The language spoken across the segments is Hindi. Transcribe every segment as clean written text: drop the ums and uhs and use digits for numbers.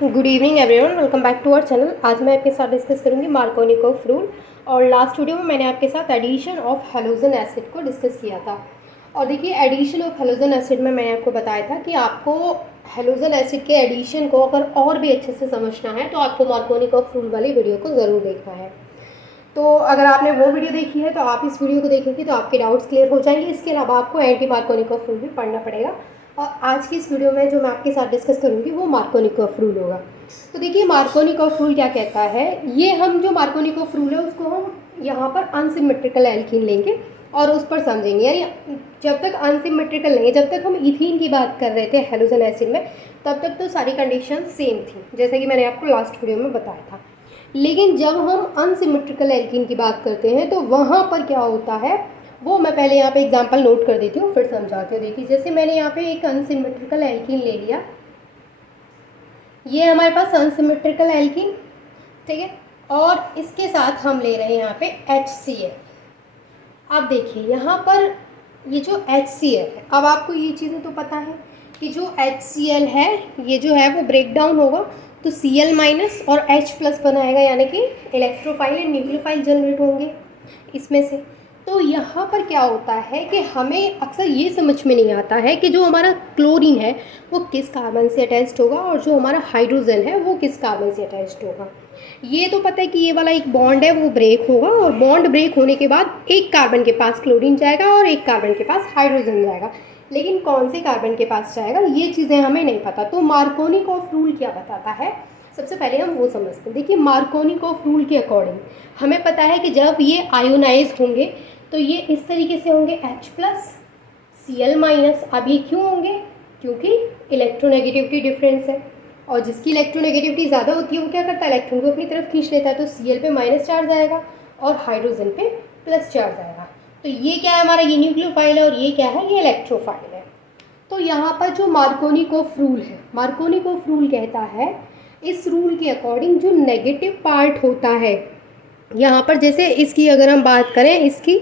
Good evening everyone, welcome back to our channel. आज मैं आपके साथ डिस्कस करूंगी मार्कोनिकोव रूल। और लास्ट वीडियो में मैंने आपके साथ एडिशन ऑफ हेलोजन एसिड को डिस्कस किया था। और देखिए, एडिशन ऑफ हेलोजन एसिड में मैंने आपको बताया था कि आपको हेलोजन एसिड के एडिशन को अगर और भी अच्छे से समझना है तो आपको मार्कोनिकोव रूल वाली वीडियो को ज़रूर देखना है। तो अगर आपने वो वीडियो देखी है तो आप इस वीडियो को देखेंगे तो आपके डाउट्स क्लियर हो जाएंगे। इसके अलावा आपको एंटी मार्कोनिकोव रूल भी पढ़ना पड़ेगा। और आज की इस वीडियो में जो मैं आपके साथ डिस्कस करूंगी वो मार्कोनिकोव रूल होगा। तो देखिए, मार्कोनिकोव रूल क्या कहता है। ये हम जो मार्कोनिकोव रूल है उसको हम यहाँ पर अनसिमेट्रिकल एल्कीन लेंगे और उस पर समझेंगे। यानी जब तक अनसिमेट्रिकल नहीं, जब तक हम इथीन की बात कर रहे थे हेलोजन एसिड में, तब तक तो सारी कंडीशन सेम थी, जैसे कि मैंने आपको लास्ट वीडियो में बताया था। लेकिन जब हम अनसिमेट्रिकल एल्कीन की बात करते हैं तो वहाँ पर क्या होता है वो मैं पहले यहाँ पे एग्जांपल नोट कर देती हूँ, फिर समझाती हूँ। देखिए, जैसे मैंने यहाँ पे एक अनसिमेट्रिकल एल्कीन ले लिया, ये हमारे पास अनसिमेट्रिकल एल्कीन, ठीक है। और इसके साथ हम ले रहे हैं यहाँ पे HCl। अब देखिए यहाँ पर ये जो HCl है, अब आपको ये चीज़ें तो पता है कि जो HCl है ये जो है वो ब्रेक डाउन होगा तो Cl माइनस और H प्लस बनाएगा, यानी कि इलेक्ट्रोफाइल एंड न्यूक्लियोफाइल जनरेट होंगे इसमें से। तो यहाँ पर क्या होता है कि हमें अक्सर ये समझ में नहीं आता है कि जो हमारा क्लोरीन है वो किस कार्बन से अटैच्ड होगा और जो हमारा हाइड्रोजन है वो किस कार्बन से अटैच्ड होगा। ये तो पता है कि ये वाला एक बॉन्ड है वो ब्रेक होगा और बॉन्ड ब्रेक होने के बाद एक कार्बन के पास क्लोरीन जाएगा और एक कार्बन के पास हाइड्रोजन जाएगा, लेकिन कौन से कार्बन के पास जाएगा ये चीज़ें हमें नहीं पता। तो मार्कोनिकोव रूल क्या बताता है, सबसे पहले हम वो समझते हैं। देखिए, मार्कोनिकोव रूल के अकॉर्डिंग हमें पता है कि जब ये आयोनाइज होंगे तो ये इस तरीके से होंगे H प्लस Cl माइनस। अब ये क्यों होंगे, क्योंकि इलेक्ट्रोनेगेटिविटी डिफरेंस है और जिसकी इलेक्ट्रोनेगेटिविटी ज़्यादा होती है वो क्या करता है, इलेक्ट्रॉन को अपनी तरफ खींच लेता है। तो Cl पे माइनस चार्ज आएगा और हाइड्रोजन पे प्लस चार्ज आएगा। तो ये क्या है, हमारा ये न्यूक्लियोफाइल है और ये क्या है, ये इलेक्ट्रोफाइल है। तो यहाँ पर जो मार्कोनिकोव रूल है, मार्कोनिकोव रूल कहता है इस रूल के अकॉर्डिंग जो नेगेटिव पार्ट होता है, यहाँ पर जैसे इसकी अगर हम बात करें इसकी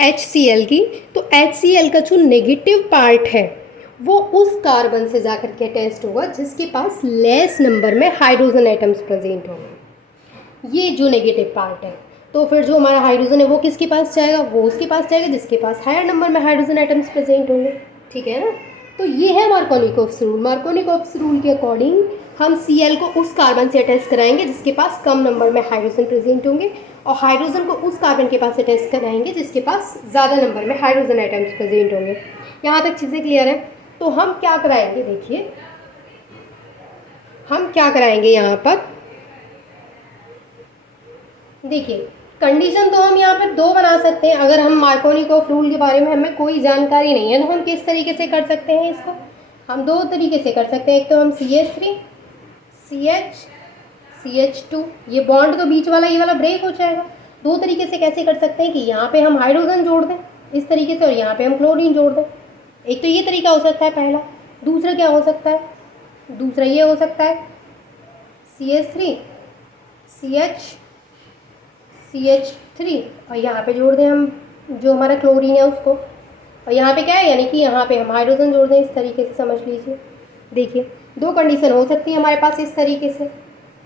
HCl की, तो HCl का जो नेगेटिव पार्ट है वो उस कार्बन से जाकर के अटैच्ड होगा जिसके पास लेस नंबर में हाइड्रोजन एटम्स प्रेजेंट होंगे। ये जो नेगेटिव पार्ट है, तो फिर जो हमारा हाइड्रोजन है वो किसके पास जाएगा, वो उसके पास जाएगा जिसके पास हायर नंबर में हाइड्रोजन एटम्स प्रेजेंट होंगे, ठीक है ना। तो ये है मार्कोनिकोव रूल। मार्कोनिकोव रूल के अकॉर्डिंग हम Cl को उस कार्बन से अटैच कराएंगे जिसके पास कम नंबर में हाइड्रोजन प्रेजेंट होंगे और हाइड्रोजन को उस कार्बन के पास अटैच कराएंगे जिसके पास ज़्यादा नंबर में हाइड्रोजन एटम्स प्रेजेंट होंगे। यहाँ तक चीज़ें क्लियर है। तो हम क्या कराएंगे, देखिए हम क्या कराएंगे यहाँ पर। देखिए, कंडीशन तो हम यहाँ पर दो बना सकते हैं। अगर हम मार्कोनिकोव रूल के बारे में हमें कोई जानकारी नहीं है तो हम किस तरीके से कर सकते हैं इसको, हम दो तरीके से कर सकते हैं। एक तो हम CH3 CH CH2, ये बॉन्ड तो बीच वाला ये वाला ब्रेक हो जाएगा। दो तरीके से कैसे कर सकते हैं कि यहाँ पे हम हाइड्रोजन जोड़ दें इस तरीके से और यहाँ पे हम क्लोरीन जोड़ दें। एक तो ये तरीका हो सकता है पहला। दूसरा क्या हो सकता है, दूसरा ये हो सकता है CH3 CH CH3 और यहाँ पे जोड़ दें हम जो हमारा क्लोरीन है उसको, और यहाँ पे क्या है, यानी कि यहाँ पे हम हाइड्रोजन जोड़ दें। इस तरीके से समझ लीजिए। देखिए, दो कंडीशन हो सकती है हमारे पास इस तरीके से,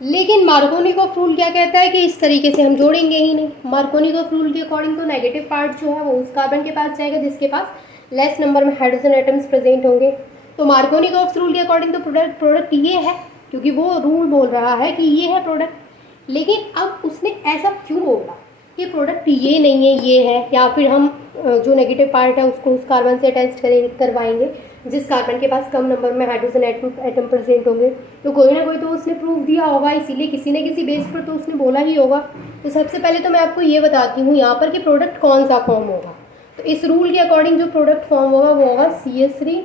लेकिन मार्कोनिकोव रूल क्या कहता है कि इस तरीके से हम जोड़ेंगे ही नहीं। मार्कोनिकोव रूल के अकॉर्डिंग तो नेगेटिव पार्ट जो है वो उस कार्बन के पास जाएगा जिसके पास लेस नंबर में हाइड्रोजन एटम्स प्रेजेंट होंगे। तो मार्कोनिकोव रूल के अकॉर्डिंग तो प्रोडक्ट ये है, क्योंकि वो रूल बोल रहा है कि ये है प्रोडक्ट। लेकिन अब उसने ऐसा क्यों बोला कि प्रोडक्ट ये नहीं है ये है, या फिर हम जो नेगेटिव पार्ट है उसको उस कार्बन से अटैच करवाएंगे जिस कार्बन के पास कम नंबर में हाइड्रोजन एटम प्रेजेंट होंगे। तो कोई ना कोई तो उसने प्रूफ दिया होगा, इसीलिए किसी न किसी बेस पर तो उसने बोला ही होगा। तो सबसे पहले तो मैं आपको ये बताती हूँ यहाँ पर कि प्रोडक्ट कौन सा फॉर्म होगा। तो इस रूल के अकॉर्डिंग जो प्रोडक्ट फॉर्म होगा वो होगा CH3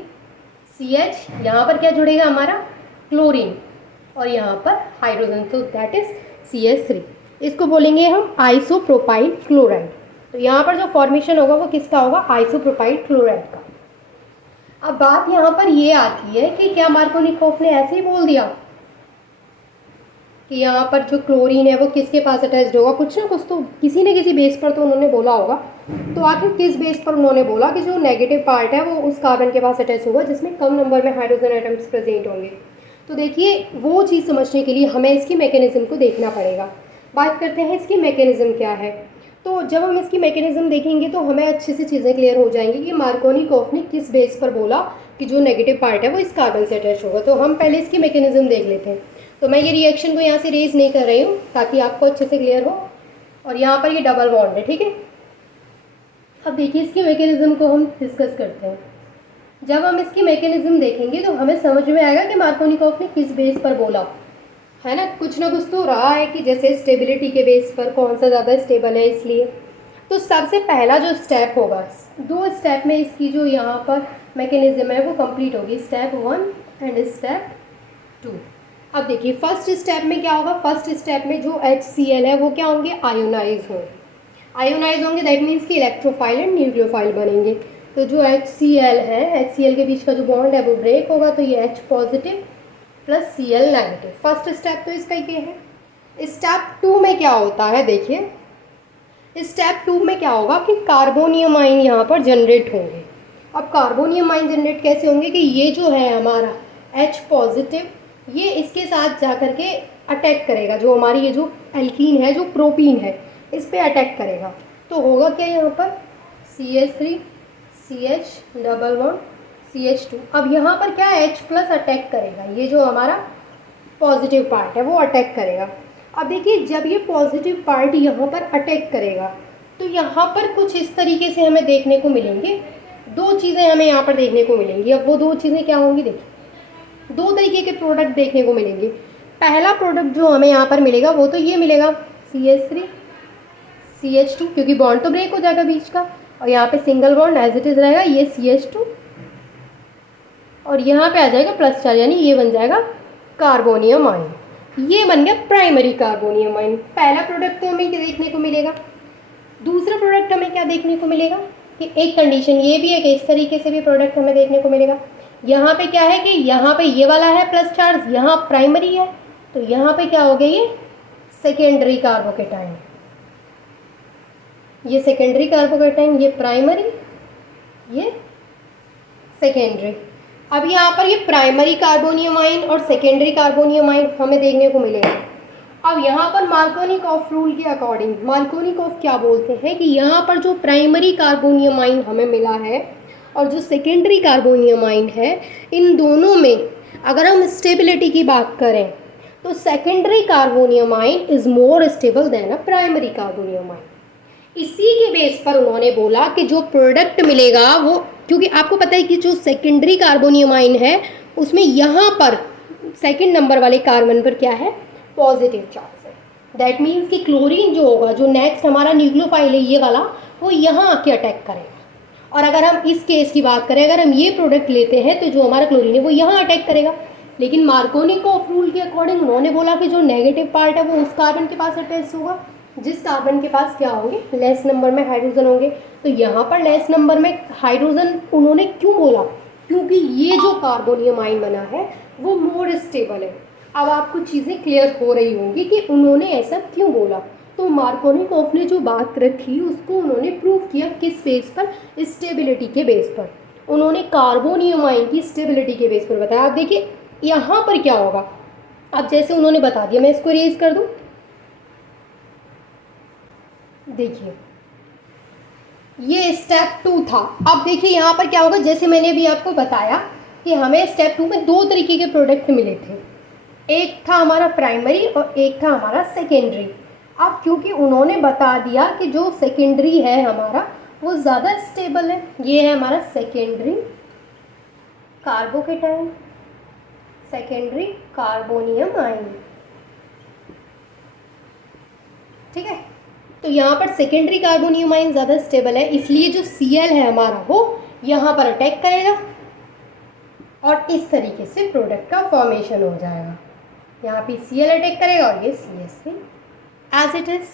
CH, यहाँ पर क्या जुड़ेगा हमारा क्लोरीन और यहाँ पर हाइड्रोजन, तो दैट इज CH3। इसको बोलेंगे हम आइसोप्रोपाइल क्लोराइड। तो यहाँ पर जो फॉर्मेशन होगा वो किसका होगा, आइसोप्रोपाइल क्लोराइड का। अब बात यहाँ पर ये आती है कि क्या मार्कोनिकोव ने ऐसे ही बोल दिया कि यहाँ पर जो क्लोरीन है वो किसके पास अटैच्ड होगा, कुछ ना कुछ तो किसी न किसी बेस पर तो उन्होंने बोला होगा। तो आखिर किस बेस पर उन्होंने बोला कि जो नेगेटिव पार्ट है वो उस कार्बन के पास अटैच होगा जिसमें कम नंबर में हाइड्रोजन एटम्स प्रेजेंट होंगे। तो देखिए वो चीज़ समझने के लिए हमें इसकी मैकेनिज़्म को देखना पड़ेगा। बात करते हैं इसकी मैकेनिज़्म क्या है। तो जब हम इसकी मैकेनिज़्म देखेंगे तो हमें अच्छे से चीज़ें क्लियर हो जाएंगी कि मार्कोनिकॉफ ने किस बेस पर बोला कि जो नेगेटिव पार्ट है वो इस कार्बन से अटैच होगा। तो हम पहले इसकी मैकेनिज़्म देख लेते हैं। तो मैं ये रिएक्शन को यहाँ से रेज नहीं कर रही हूँ ताकि आपको अच्छे से क्लियर हो। और यहाँ पर ये डबल बॉन्ड है, ठीक है। अब देखिए इसकी मैकेनिज़्म को हम डिस्कस करते हैं। जब हम इसकी मैकेनिज़्म देखेंगे तो हमें समझ में आएगा कि मार्कोनिकॉफ ने किस बेस पर बोला, है ना कुछ तो रहा है कि जैसे स्टेबिलिटी के बेस पर कौन सा ज़्यादा स्टेबल है इसलिए। तो सबसे पहला जो स्टेप होगा, 2 स्टेप में इसकी जो यहाँ पर मैकेनिज़्म है वो कंप्लीट होगी, स्टेप 1 एंड स्टेप 2। अब देखिए फर्स्ट स्टेप में क्या होगा, फर्स्ट स्टेप में जो HCl है वो क्या होंगे, आयोनाइज होंगे। दैट मीन्स कि इलेक्ट्रोफाइल एंड न्यूक्लियोफाइल बनेंगे। तो जो HCl है, HCl के बीच का जो बॉन्ड है वो ब्रेक होगा, तो ये H positive plus Cl negative. First step तो इसका ये है। स्टेप 2 में क्या होता है, देखिए स्टेप 2 में क्या होगा कि कार्बोनियम आयन यहाँ पर जनरेट होंगे। अब कार्बोनियम आयन जनरेट कैसे होंगे कि ये जो है हमारा H पॉजिटिव, ये इसके साथ जा कर के अटैक करेगा, जो हमारी ये जो एल्कीन है, जो प्रोपीन है, इस पे अटैक करेगा। तो होगा क्या यहाँ पर CH3 CH double bond CH2। अब यहाँ पर क्या H प्लस अटैक करेगा, ये जो हमारा पॉजिटिव पार्ट है वो अटैक करेगा। अब देखिए जब ये पॉजिटिव पार्ट यहाँ पर अटैक करेगा तो यहाँ पर कुछ इस तरीके से हमें देखने को मिलेंगे, 2 चीज़ें हमें यहाँ पर देखने को मिलेंगी। अब वो 2 चीज़ें क्या होंगी, देखिए 2 तरीके के प्रोडक्ट देखने को मिलेंगे। पहला प्रोडक्ट जो हमें यहाँ पर मिलेगा वो तो ये मिलेगा CH3 CH2, क्योंकि बॉन्ड तो ब्रेक हो जाएगा बीच का, और यहाँ पे single bond as it is रहेगा, ये CH2, और यहाँ पे आ जाएगा प्लस चार्ज, यानी ये बन जाएगा कार्बोनियम आयन। ये बन गया प्राइमरी कार्बोनियम आयन। पहला प्रोडक्ट तो हमें क्या देखने को मिलेगा। दूसरा प्रोडक्ट हमें क्या देखने को मिलेगा कि एक कंडीशन ये भी है कि इस तरीके से भी प्रोडक्ट हमें देखने को मिलेगा। यहाँ पे क्या है कि यहाँ पे ये वाला है प्लस चार्ज, यहाँ प्राइमरी है, तो यहाँ पे क्या हो गया, ये सेकेंडरी कार्बोकेटाइन, ये सेकेंडरी कार्बोकेटाइन, ये प्राइमरी, ये सेकेंडरी। अब यहाँ पर ये प्राइमरी कार्बोनियम आयन और सेकेंडरी कार्बोनियम आयन हमें देखने को मिलेगा। अब यहाँ पर मार्कोनिकॉफ रूल के अकॉर्डिंग मार्कोनिकॉफ क्या बोलते हैं कि यहाँ पर जो प्राइमरी कार्बोनियम आयन हमें मिला है और जो सेकेंडरी कार्बोनियम आयन है, इन दोनों में अगर हम स्टेबिलिटी की बात करें तो secondary carbonium ion is more stable then a primary carbonium ion. इसी के बेस पर उन्होंने बोला कि जो प्रोडक्ट मिलेगा वो, क्योंकि आपको पता है कि जो सेकेंडरी कार्बोनियम आयन है उसमें यहाँ पर सेकंड नंबर वाले कार्बन पर क्या है, पॉजिटिव चार्ज है। दैट मीन्स कि क्लोरीन जो होगा, जो नेक्स्ट हमारा न्यूक्लियोफाइल है ये वाला, वो यहाँ आके अटैक करेगा। और अगर हम इस केस की बात करें, अगर हम ये प्रोडक्ट लेते हैं तो जो हमारा क्लोरीन है वो यहाँ अटैक करेगा। लेकिन मार्कोनिकॉफ रूल के अकॉर्डिंग उन्होंने बोला कि जो नेगेटिव पार्ट है वो उस कार्बन के पास अटैच होगा जिस कार्बन के पास क्या होंगे, लेस नंबर में हाइड्रोजन होंगे। तो यहाँ पर लेस नंबर में हाइड्रोजन उन्होंने क्यों बोला, क्योंकि ये जो कार्बोनियम आयन बना है वो मोर स्टेबल है। अब आपको चीज़ें क्लियर हो रही होंगी कि उन्होंने ऐसा क्यों बोला। तो मार्कोनिकॉफ ने जो बात रखी उसको उन्होंने प्रूव किया किस बेस पर, स्टेबिलिटी के बेस पर। उन्होंने कार्बोनियम आयन की स्टेबिलिटी के बेस पर बताया। अब देखिए यहाँ पर क्या होगा, अब जैसे उन्होंने बता दिया, मैं इसको रेज कर दूँ। देखिए ये स्टेप 2 था। अब देखिए यहाँ पर क्या होगा, जैसे मैंने अभी आपको बताया कि हमें स्टेप 2 में 2 तरीके के प्रोडक्ट मिले थे, एक था हमारा प्राइमरी और एक था हमारा सेकेंडरी। अब क्योंकि उन्होंने बता दिया कि जो सेकेंडरी है हमारा वो ज़्यादा स्टेबल है, ये है हमारा secondary carbocation, secondary carbonium ion, ठीक है। तो यहाँ पर सेकेंडरी कार्बोनियम आयन ज़्यादा स्टेबल है, इसलिए जो Cl है हमारा वो यहाँ पर अटैक करेगा और इस तरीके से प्रोडक्ट का फॉर्मेशन हो जाएगा। यहाँ पे Cl अटैक करेगा और ये CH3 एज इट इज़,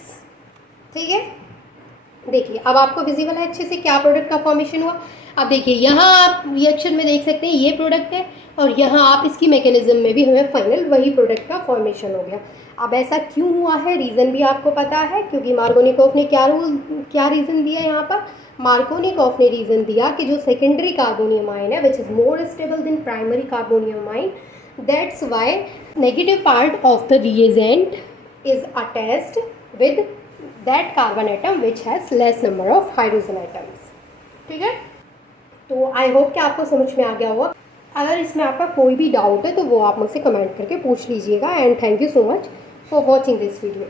ठीक है। देखिए अब आपको विजिबल है अच्छे से क्या प्रोडक्ट का फॉर्मेशन हुआ। अब देखिए यहाँ आप रिएक्शन में देख सकते हैं ये प्रोडक्ट है और यहाँ आप इसकी मैकेनिज्म में भी हमें फाइनल वही प्रोडक्ट का फॉर्मेशन हो गया। अब ऐसा क्यों हुआ है, रीज़न भी आपको पता है, क्योंकि मार्कोनिकॉफ ने क्या रीज़न दिया यहाँ पर। मार्कोनिकॉफ ने रीज़न दिया कि जो सेकेंडरी कार्बोनियम आयन है which is more stable then primary carbonium ion, That's why negative part of the reagent is attached with that carbon atom which has less number of hydrogen atoms. ठीक है, तो आई होप कि आपको समझ में आ गया होगा। अगर इसमें आपका कोई भी डाउट है तो वो आप मुझसे कमेंट करके पूछ लीजिएगा। And thank you so much for watching this video.